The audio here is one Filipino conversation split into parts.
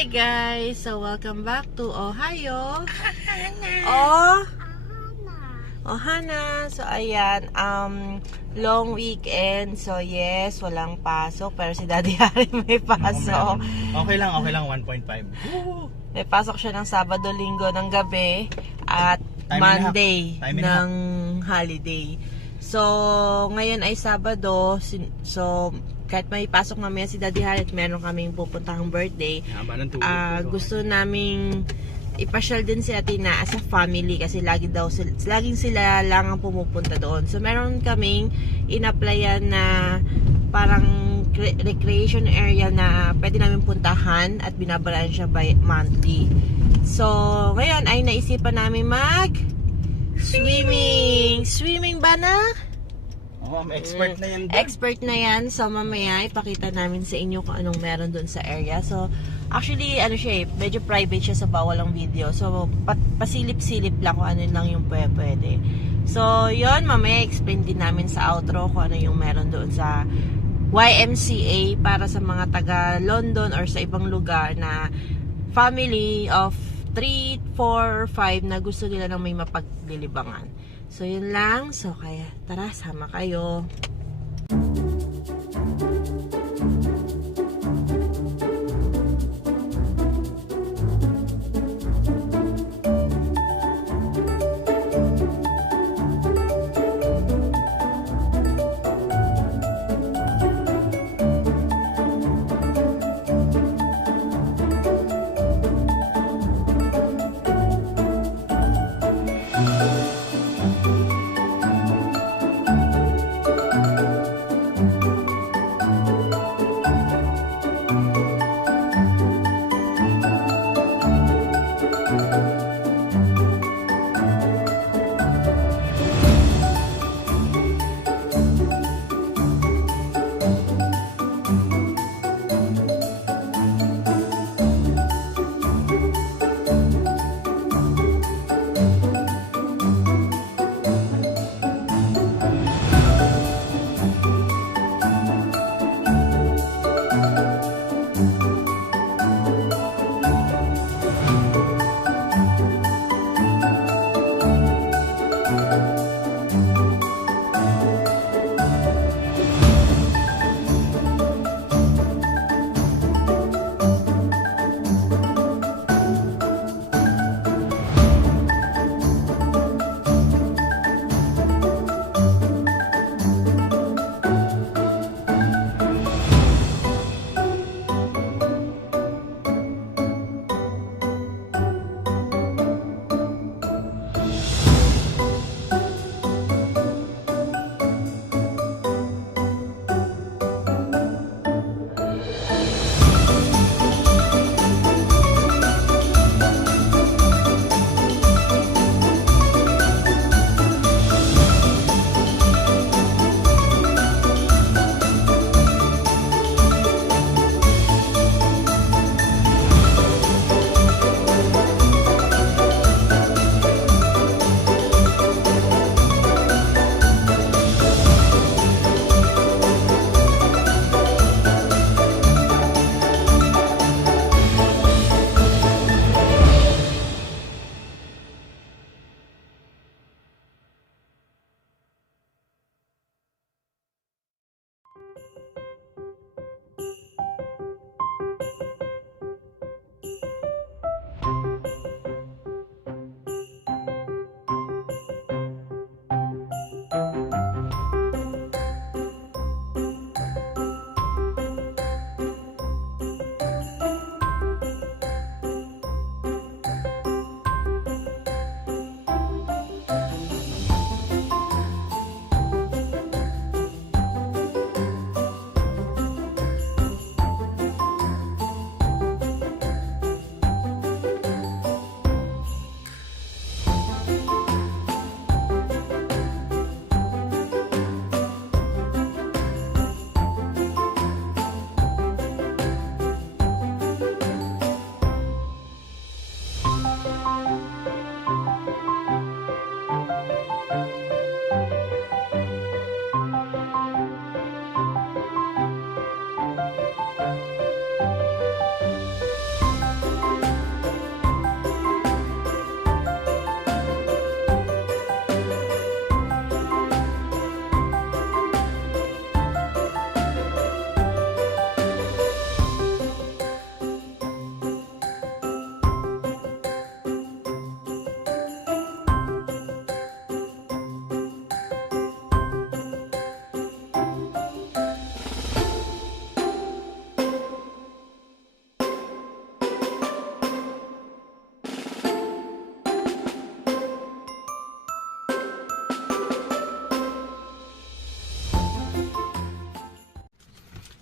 Hi guys! So welcome back to Ohio. Ohana. So ayan, long weekend. So yes, walang pasok. Pero si Daddy Harry may pasok. Okay lang, 1.5. May pasok siya ng Sabado, Linggo ng gabi. At Time and a half. Monday Time and a half. ng holiday. So ngayon ay Sabado. So kahit may pasok mamaya si Daddy Harry at meron kaming pupuntahang birthday, Haba ng tulog. gusto naming ipasyal din si Atina as a family kasi laging sila lang ang pumupunta doon. So meron kaming in-applyan na parang recreation area na pwede namin puntahan at binabalaan siya by monthly. So ngayon ay naisipan namin swimming ba na? Oh, expert na yan. Expert na yan. So, mamaya, ipakita namin sa inyo kung anong meron dun sa area. So, actually, medyo private siya sa bawal ang video. So, pasilip-silip lang kung ano lang yung pwede. So, yon mamaya explain din namin sa outro kung ano yung meron doon sa YMCA para sa mga taga London or sa ibang lugar na family of 3, 4, 5 na gusto nila ng may mapaglilibangan. So, yun lang. So, kaya tara, sama kayo.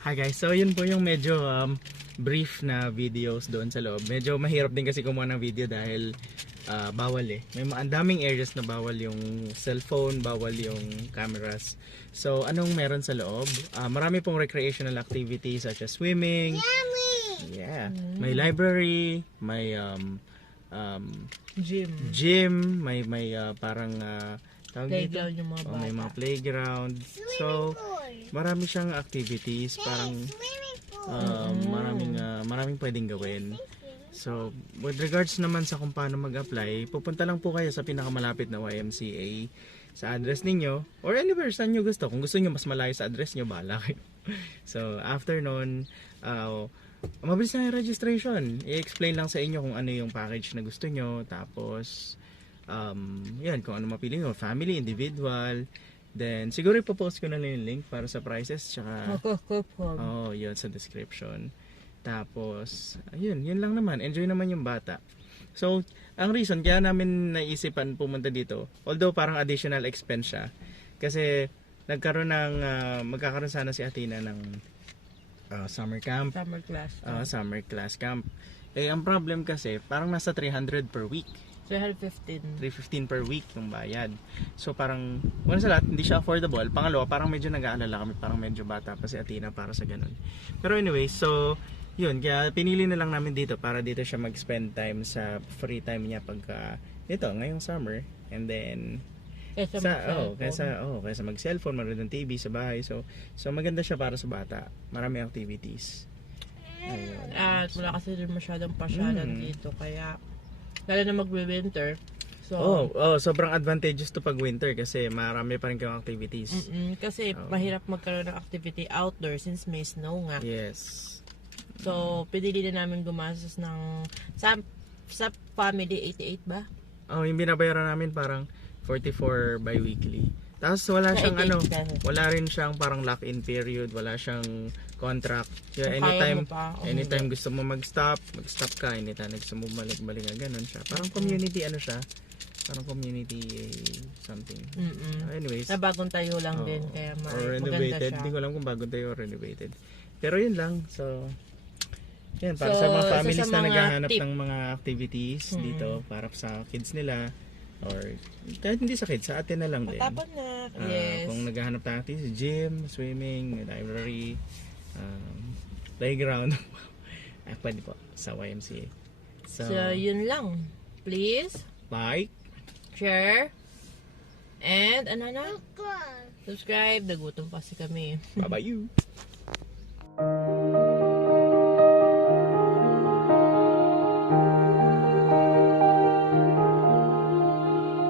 Hi guys, so yun po yung medyo brief na videos doon sa loob. Medyo mahirap din kasi kumuha ng video dahil bawal eh. Ang daming areas na bawal yung cellphone, bawal yung cameras. So anong meron sa loob? Marami pong recreational activities such as swimming. Yeah. May library, may gym, may parang tawag dito? Playground yung mga bata. May mga playground. So marami siyang activities, parang maraming pwedeng gawin. So, with regards naman sa kung paano mag-apply, pupunta lang po kayo sa pinakamalapit na YMCA sa address ninyo or anywhere saan nyo gusto. Kung gusto nyo mas malayo sa address nyo, bahala kayo. So, after nun, mabilis na yung registration. I-explain lang sa inyo kung ano yung package na gusto nyo. Tapos, yan, kung ano mapili nyo. Family, individual. Then, siguro ipopost ko na lang yung link para sa prices. Tsaka, yun sa description. Tapos, yun lang naman. Enjoy naman yung bata. So, ang reason kaya namin naisipan pumunta dito, although parang additional expense siya, kasi magkakaroon sana si Athena ng summer camp. Summer class camp. Eh, ang problem kasi, parang nasa 300 per week. 315 per week yung bayad. So parang, una sa lahat, hindi siya affordable. Pangalawa, parang medyo nag-aalala kami, parang medyo bata pa si Athena para sa ganun. Pero anyway, so, yun, kaya pinili na lang namin dito para dito siya mag-spend time sa free time niya pagka, ito, ngayong summer. And then, kaysa mag-cellphone, manood ng TV sa bahay. So maganda siya para sa bata. Marami activities. Ayun. At wala kasi din masyadong pasyalan dito, kaya lalo na magwi-winter. So, sobrang advantageous to pag winter kasi marami pa rin kayong activities. Kasi mahirap magkaroon ng activity outdoor since may snow nga. Yes. So, pinili na namin gumastos ng sa family 88 ba? Yung binabayaran namin parang 44 bi-weekly. Tapos wala siyang wala rin siyang parang lock-in period, wala siyang contract. Kaya anytime gusto mo mag-stop ka, anytime gusto mo balik ganun siya. Parang community siya. Parang community something. Anyways, na bagong tayo lang din kaya maganda siya. Hindi ko alam kung bagong tayo or renovated. Pero yun lang. So yan, para sa mga families na naghahanap ng mga activities dito para sa kids nila. Or kahit hindi sa kids, sa atin na lang din. Matapon na. Yes. Kung naghahanap tayo activities, gym, swimming, library, playground, pwede po sa YMCA. So, yun lang. Please like, share, and subscribe. Nagutom kasi kami. bye-bye you.